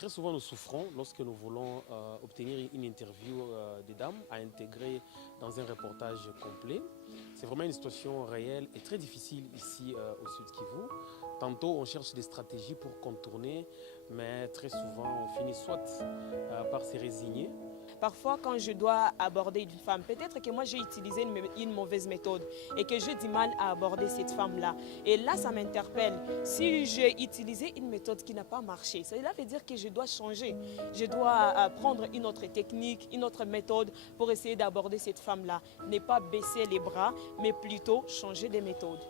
Très souvent, nous souffrons lorsque nous voulons obtenir une interview des dames à intégrer dans un reportage complet. C'est vraiment une situation réelle et très difficile ici au Sud Kivu. Tantôt, on cherche des stratégies pour contourner, mais très souvent, on finit soit par se résigner. Parfois, quand je dois aborder une femme, peut-être que moi j'ai utilisé une mauvaise méthode et que j'ai du mal à aborder cette femme-là. Et là, ça m'interpelle. Si j'ai utilisé une méthode qui n'a pas marché, cela veut dire que je dois changer. Je dois prendre une autre technique, une autre méthode pour essayer d'aborder cette femme-là. Ne pas baisser les bras, mais plutôt changer de méthode.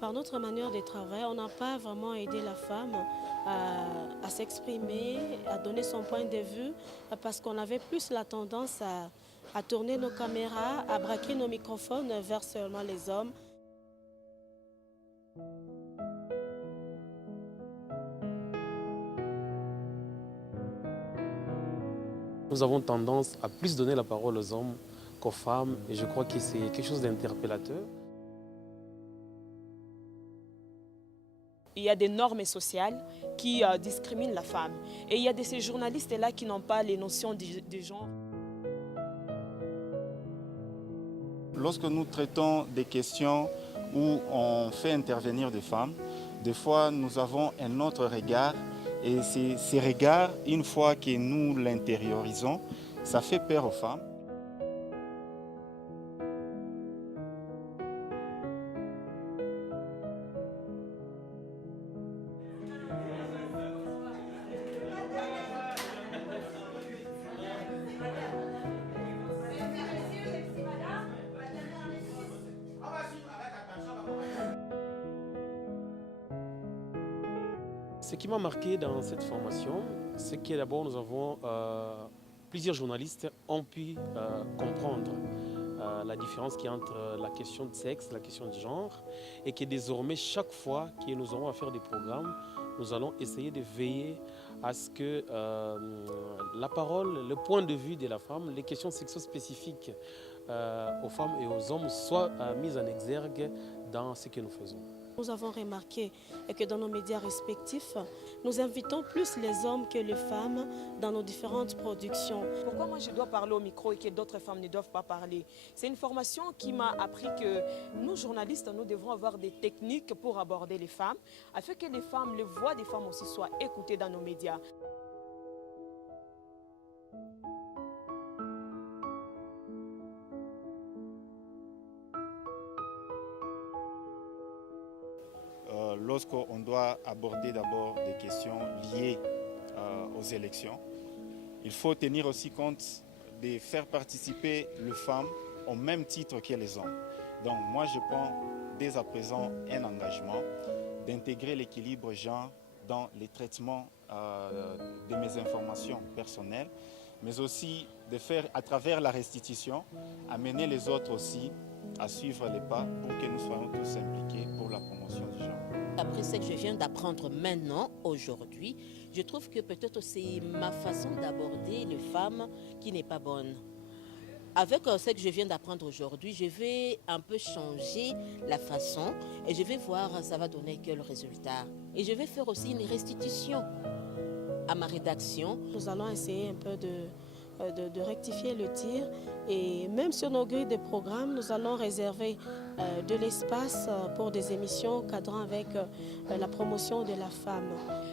Par notre manière de travailler, on n'a pas vraiment aidé la femme à s'exprimer, à donner son point de vue, parce qu'on avait plus la tendance à tourner nos caméras, à braquer nos microphones vers seulement les hommes. Nous avons tendance à plus donner la parole aux hommes qu'aux femmes et je crois que c'est quelque chose d'interpellateur. Il y a des normes sociales qui discriminent la femme. Et il y a de ces journalistes-là qui n'ont pas les notions de genre. Lorsque nous traitons des questions où on fait intervenir des femmes, des fois nous avons un autre regard et ces regards, une fois que nous l'intériorisons, ça fait peur aux femmes. Ce qui m'a marqué dans cette formation, c'est que d'abord nous avons plusieurs journalistes ont pu comprendre la différence qu'il y a entre la question de sexe, la question de genre, et que désormais chaque fois que nous aurons à faire des programmes, nous allons essayer de veiller à ce que la parole, le point de vue de la femme, les questions sexo-spécifiques aux femmes et aux hommes soient mises en exergue dans ce que nous faisons. Nous avons remarqué que dans nos médias respectifs, nous invitons plus les hommes que les femmes dans nos différentes productions. Pourquoi moi je dois parler au micro et que d'autres femmes ne doivent pas parler? C'est une formation qui m'a appris que nous, journalistes, nous devons avoir des techniques pour aborder les femmes, afin que les femmes, les voix des femmes aussi soient écoutées dans nos médias. Lorsqu'on doit aborder d'abord des questions liées aux élections, il faut tenir aussi compte de faire participer les femmes au même titre que les hommes. Donc moi je prends dès à présent un engagement d'intégrer l'équilibre genre dans les traitements de mes informations personnelles, mais aussi de faire à travers la restitution, amener les autres aussi à suivre les pas pour que nous soyons tous impliqués pour la promotion du genre. Après ce que je viens d'apprendre maintenant, aujourd'hui, je trouve que peut-être c'est ma façon d'aborder les femmes qui n'est pas bonne. Avec ce que je viens d'apprendre aujourd'hui, je vais un peu changer la façon et je vais voir ça va donner quel résultat. Et je vais faire aussi une restitution à ma rédaction. Nous allons essayer un peu de rectifier le tir et même sur nos grilles de programmes, nous allons réserver de l'espace pour des émissions cadrant avec la promotion de la femme.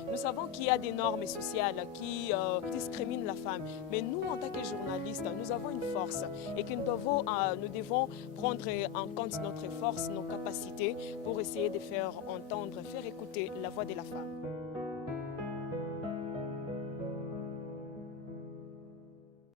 Nous savons qu'il y a des normes sociales qui discriminent la femme, mais nous, en tant que journalistes, nous avons une force et que nous devons prendre en compte notre force, nos capacités pour essayer de faire entendre, faire écouter la voix de la femme.